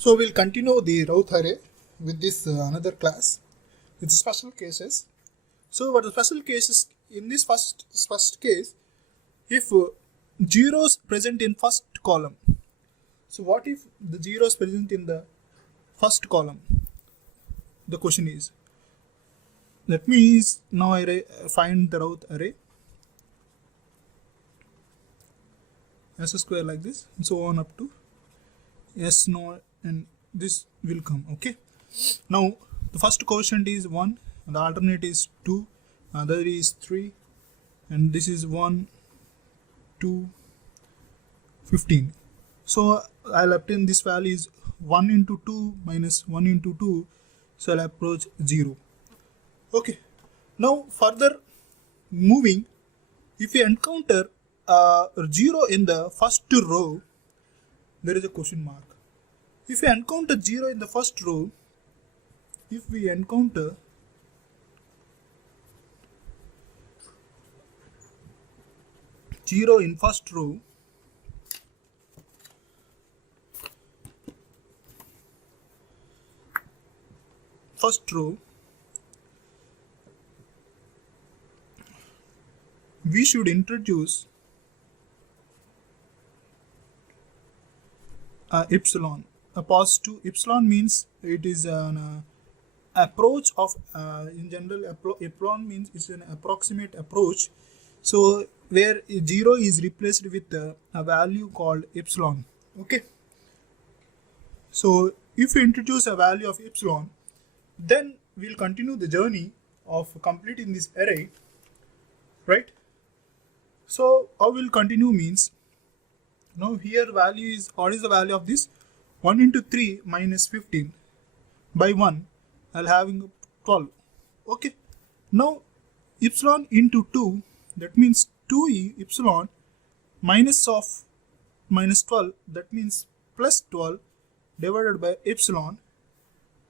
So we'll continue the Routh array with this another class with special cases. So what the special cases in this first case, if zeros present in first column. So what if the zeros present in the first column? The question is. That means now I find the Routh array s square like this and so on up to s no, and this will come. Okay. Now the first quotient is 1, the alternate is 2, other is 3, and this is 1, 2, 15. So I'll obtain this value is 1 into 2 minus 1 into 2, so I'll approach 0. Okay. Now further moving, if we encounter 0 in the first row, there is a question mark. If we encounter 0 in the first row, if we encounter zero in first row, we should introduce epsilon. A positive epsilon means it is an approach of in general epsilon means it's an approximate approach. So where 0 is replaced with a value called epsilon. Okay. So if we introduce a value of epsilon, then we'll continue the journey of completing this array, right? So how we'll continue means, now here value is, what is the value of this? 1 into 3 minus 15 by 1, I'll having 12. Okay. Now epsilon into 2, that means 2e epsilon minus of minus 12, that means plus 12 divided by epsilon,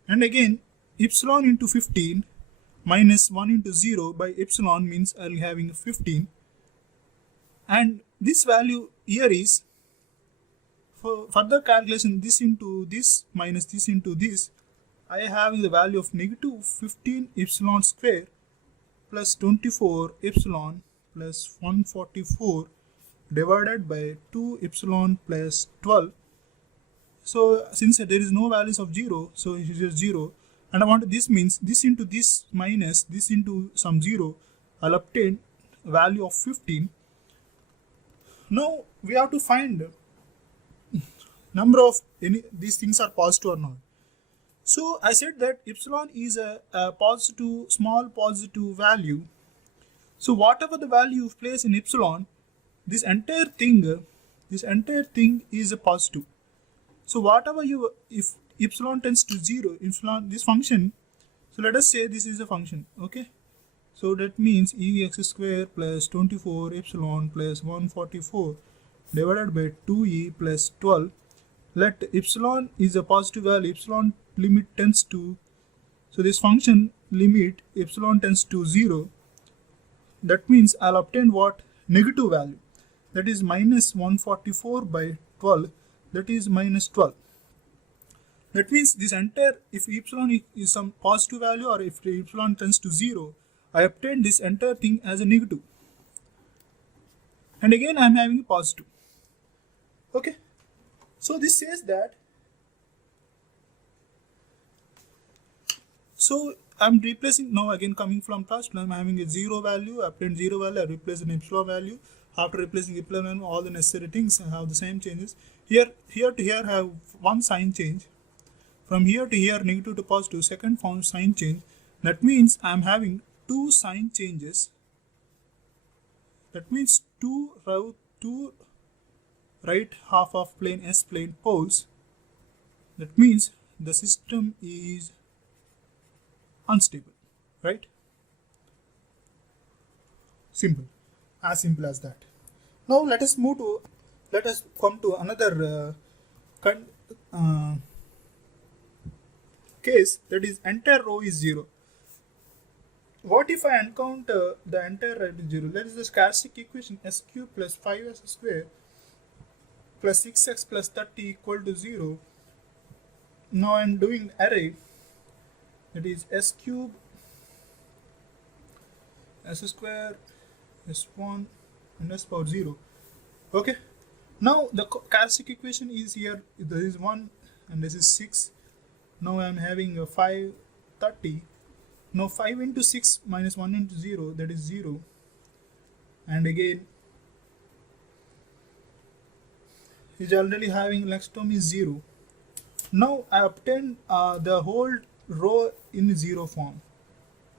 and again epsilon into 15 minus 1 into 0 by epsilon means I'll having 15, and this value here is, for further calculation, this into this minus this into this, I have the value of negative 15 epsilon square plus 24 epsilon plus 144 divided by 2 epsilon plus 12. So since there is no values of 0, so it is just 0, and I want this means this into this minus this into some 0, I'll obtain value of 15. Now we have to find number of these things are positive or not. So I said that epsilon is a positive, small positive value. So whatever the value you place in epsilon, this entire thing is a positive. So whatever you, if epsilon tends to 0, epsilon, this function, so let us say this is a function. Okay. So that means ex square plus 24 epsilon plus 144 divided by 2e plus 12. Let epsilon is a positive value, epsilon limit tends to, so this function limit epsilon tends to 0, that means I'll obtain what? Negative value, that is minus 144 by 12, that is minus 12. That means this entire, if epsilon is some positive value or if epsilon tends to 0, I obtain this entire thing as a negative, and again I'm having a positive. Okay. So this says that, so I'm replacing, now again coming from first, I'm having a 0 value, obtain 0 value, I replace an epsilon value. After replacing epsilon value, all the necessary things have the same changes. Here to here have one sign change. From here to here, negative to positive, second form sign change. That means I'm having two sign changes. That means two right half of plane S plane poles. That means the system is unstable, right? Simple, as simple as that. Now let us come to another case, that is entire row is 0. What if I encounter the entire row is 0? That is the characteristic equation s cube plus 5s square plus 6x plus 30 equal to 0. now I'm doing array that is s cube, s square, s1 and s power 0. Okay, now the characteristic equation is here. This is 1 and this is 6. Now I'm having a 5, 30. Now 5 into 6 minus 1 into 0, that is 0. And again is already having next term is 0. Now I obtained the whole row in the 0 form.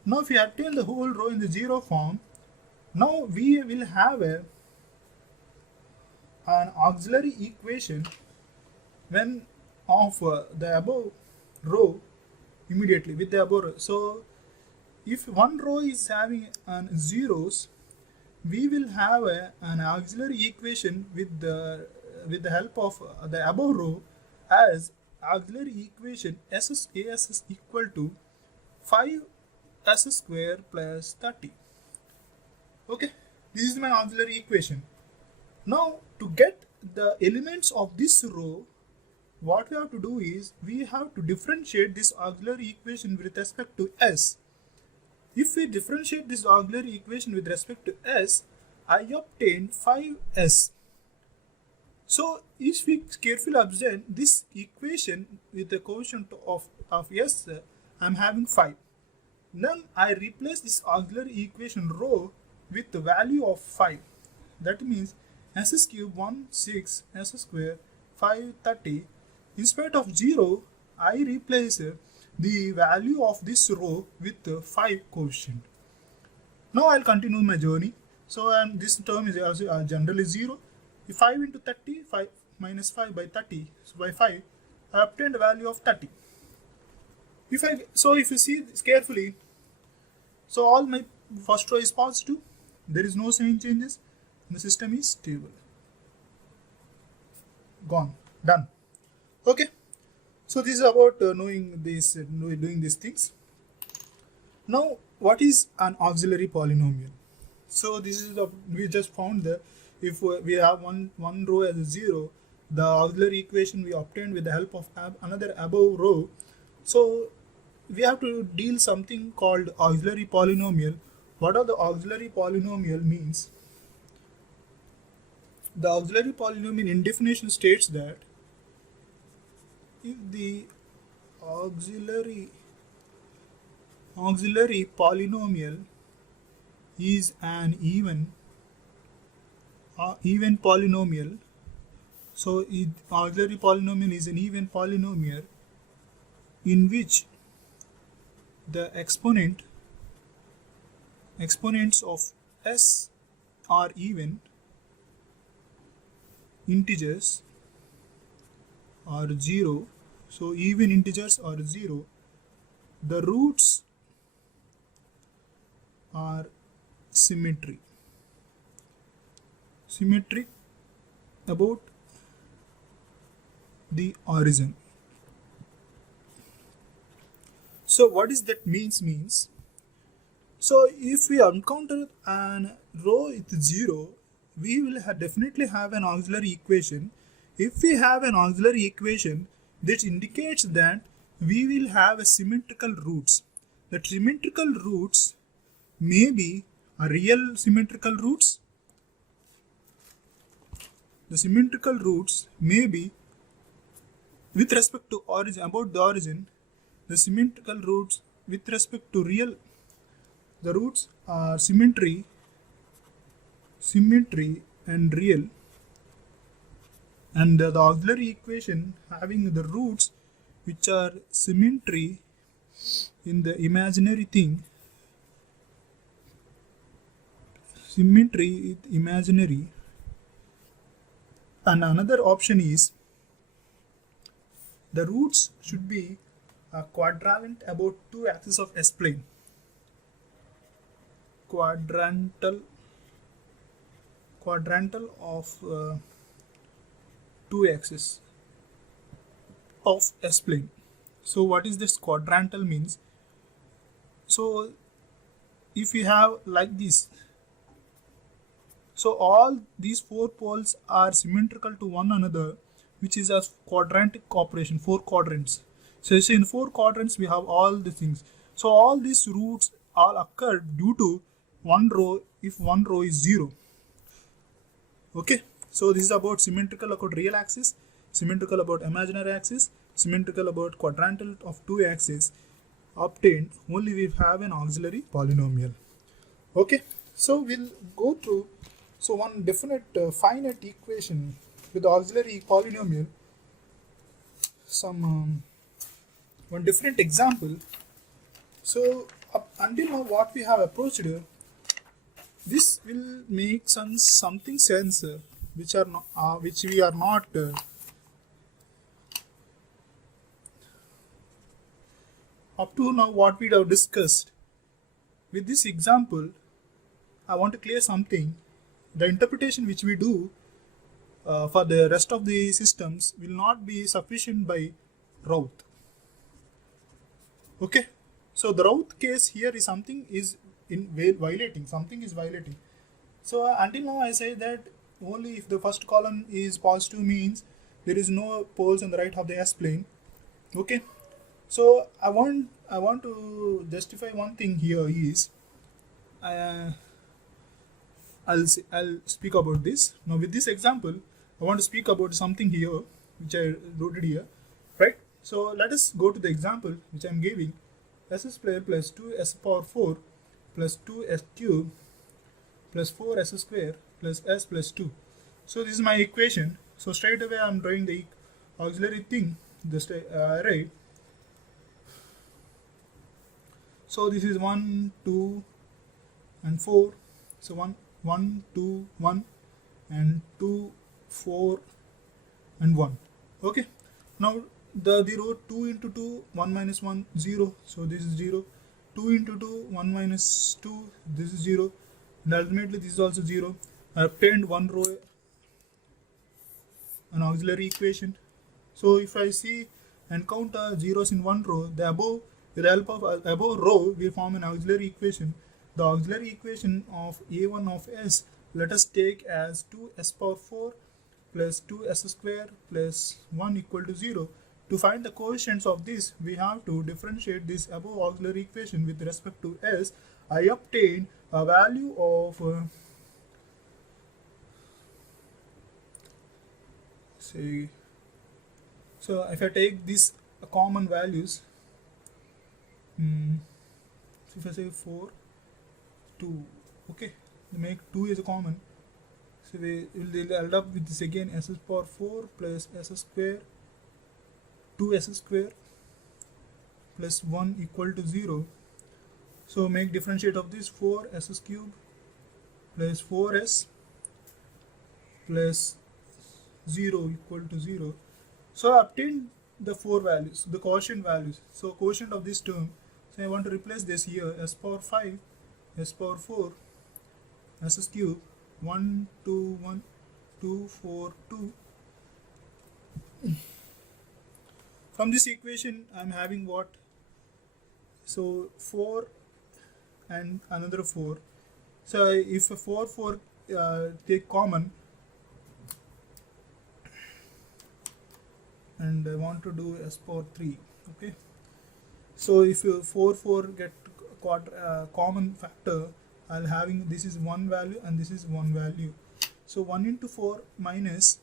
Now if we obtain the whole row in the 0 form, now we will have an auxiliary equation when of the above row immediately with the above row. So if one row is having an zeros, we will have an auxiliary equation with the help of the above row as auxiliary equation as is equal to 5s square plus 30. Okay, this is my auxiliary equation. Now to get the elements of this row, what we have to do is we have to differentiate this auxiliary equation with respect to s. If we differentiate this auxiliary equation with respect to s, I obtain 5s. So if we carefully observe this equation with the coefficient of s, I'm having 5. Then I replace this auxiliary equation row with the value of 5. That means s cube 1, 6, s square 5, 30. In spite of 0, I replace the value of this row with 5 coefficient. Now I'll continue my journey. So this term is also generally 0. If 5 into 30, 5 minus 5 by 30, so by 5, I obtained a value of 30. If you see this carefully, so all my first row is positive, there is no sign changes, and the system is stable. Gone, done. Okay, so this is about knowing this, doing these things. Now, what is an auxiliary polynomial? So this is we just found that if we have one row as a 0, the auxiliary equation we obtained with the help of another above row. So we have to deal something called auxiliary polynomial. What are the auxiliary polynomial means? The auxiliary polynomial in definition states that if the auxiliary polynomial is an even polynomial, so auxiliary polynomial is an even polynomial in which the exponents of s are even, integers are 0, so even integers are 0, the roots are symmetric about the origin. So what is that means? So if we encounter an row with 0, we will definitely have an auxiliary equation. If we have an auxiliary equation, this indicates that we will have a symmetrical roots. The symmetrical roots may be a real symmetrical roots. The symmetrical roots may be with respect to origin, about the origin. The symmetrical roots with respect to real, the roots are symmetry and real, and the auxiliary equation having the roots which are symmetry in the imaginary thing, symmetry is imaginary. And another option is the roots should be a quadrant about 2 axes of S-plane. Quadrantal of 2 axes of S-plane. So what is this quadrantal means? So if we have like this, so all these 4 poles are symmetrical to one another, which is a quadratic operation, 4 quadrants. So you see in 4 quadrants we have all the things. So all these roots all occur due to one row if one row is 0. Okay, so this is about symmetrical about real axis, symmetrical about imaginary axis, symmetrical about quadrantal of 2 axes obtained only we have an auxiliary polynomial. Okay, so we'll go through one definite finite equation with auxiliary polynomial, some one different example. So until now what we have approached here, this will make something sense which are not, which we are not up to now what we have discussed. With this example, I want to clear something. The interpretation which we do for the rest of the systems will not be sufficient by Routh. Okay, so the Routh case here is something is violating, something is violating. So until now I say that only if the first column is positive means there is no poles on the right of the S-plane. Okay, so I want to justify one thing here is I'll speak about this. Now with this example, I want to speak about something here which I wrote it here, right? So let us go to the example which I am giving. S square plus 2s power 4 plus 2s cube plus 4s square plus s plus 2. So this is my equation. So straight away I am drawing the auxiliary thing, this array. So this is 1, 2 and 4. So 1, 1, 2, 1 and 2, 4 and 1. Okay. Now the row 2 into 2, 1 minus 1, 0. So this is 0. 2 into 2, 1 minus 2, this is 0. And ultimately this is also 0. I obtained one row, an auxiliary equation. So if I see and count zeros in one row, the above, with the help of above row, we form an auxiliary equation. The auxiliary equation of a1 of s, let us take as 2s power 4 plus 2s square plus 1 equal to 0. To find the coefficients of this, we have to differentiate this above auxiliary equation with respect to s. I obtain a value of say, so if I take these common values, so if I say 4, 2, okay, make 2 is a common, so we will end up with this again, s power 4 plus s square 2s square plus 1 equal to 0. So make differentiate of this 4s cube plus 4s plus 0 equal to 0. So I obtained the 4 values, the quotient values. So quotient of this term, so I want to replace this here, s power 5, s power 4, s cube, 1, 2, 1, 2, 4, 2. From this equation, I am having what? So 4 and another 4. So if a 4, 4 take common, and I want to do s power 3. Okay. So if you 4, 4 get common factor, I'll having this is one value and this is one value. So 1 into 4 minus,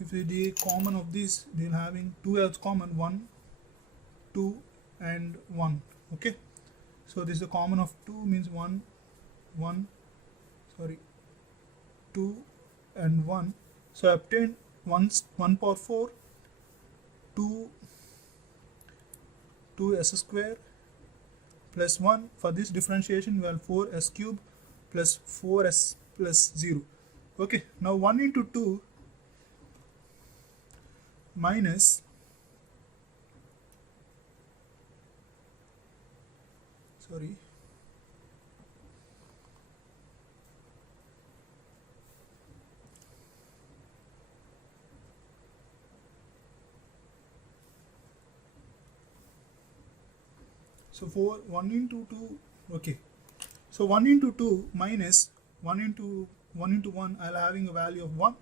if the common of this, they'll having 2 as common, 1, 2 and 1. Okay, so this is the common of 2 means 1, 1, sorry, 2 and 1. So I obtained 1 power 4, 2s square plus 1. For this differentiation we have 4s cube plus 4s plus 0. Okay, now 1 into 2 minus, sorry, so 1 into 2, okay, so 1 into 2 minus 1 into 1, I'll having a value of 1,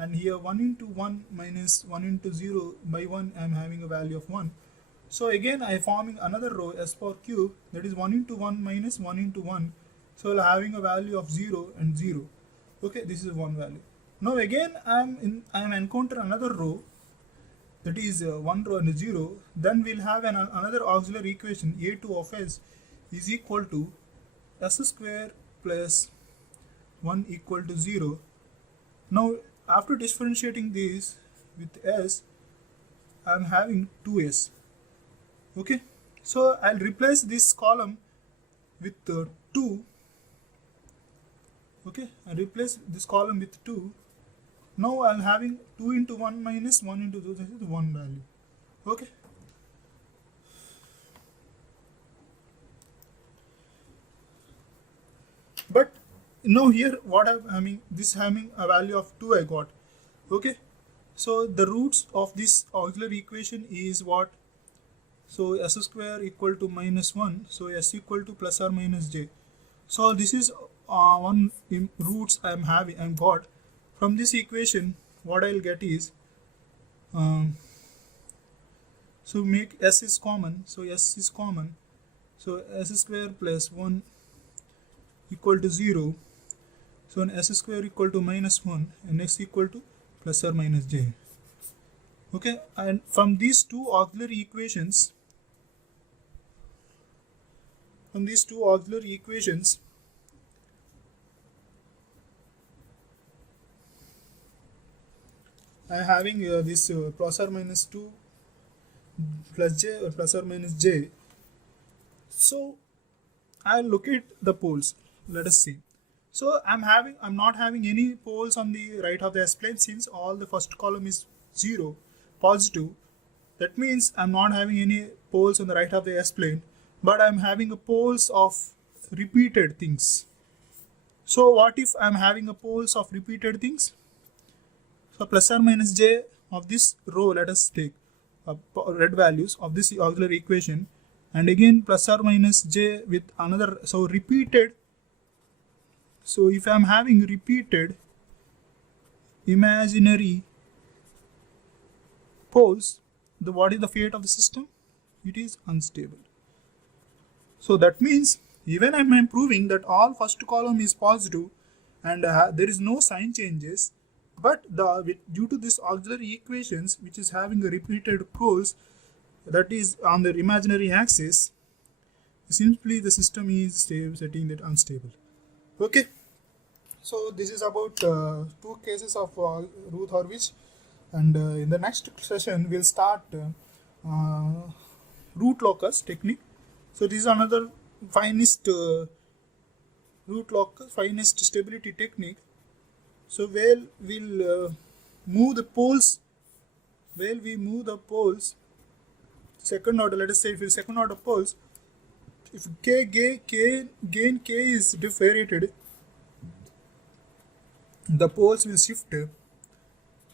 and here 1 into 1 minus 1 into 0 by 1, I am having a value of 1. So again I am forming another row S power cube, that is 1 into 1 minus 1 into 1. So I am having a value of 0 and 0. Okay, this is one value. Now again I am encounter another row, that is 1 row and 0. Then we'll have another auxiliary equation, A2 of S is equal to S square plus 1 equal to 0. Now after differentiating this with S, I am having 2S. Okay, so I'll replace this column with 2. Okay, I replace this column with 2. Now I'm having 2 into 1 minus 1 into 2, this is 1 value. Okay. But now here what I'm having, this having a value of 2 I got. Okay. So the roots of this auxiliary equation is what? So S square equal to minus 1. So S equal to plus or minus J. So this is one roots I'm got. From this equation, what I'll get is, so make S is common, so S is common, so S square plus 1 equal to 0, so an S square equal to minus 1 and X equal to plus or minus J. Okay, and from these two auxiliary equations, I am having this plus or minus 2 plus J or plus or minus J. So I'll locate the poles. Let us see. So I'm not having any poles on the right of the S plane, since all the first column is 0, positive. That means I'm not having any poles on the right of the S plane, but I'm having a poles of repeated things. So what if I'm having a poles of repeated things? So plus or minus J of this row, let us take red values of this auxiliary equation, and again plus or minus J with another, so repeated. So if I am having repeated imaginary poles, what is the fate of the system? It is unstable. So that means even I am proving that all first column is positive and there is no sign changes, but due to this auxiliary equations which is having a repeated poles, that is on the imaginary axis, simply the system is setting that unstable. Okay, so this is about 2 cases of Routh-Hurwitz, and in the next session we'll start root locus technique. So this is another finest root locus, finest stability technique. So we'll move the poles, second order, let us say if it's second order poles, if gain K is differentiated, the poles will shift,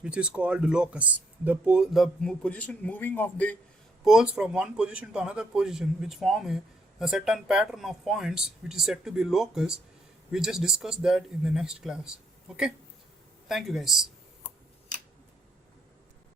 which is called locus. The moving of the poles from one position to another position, which form a certain pattern of points, which is said to be locus. We just discussed that in the next class. Okay, thank you guys.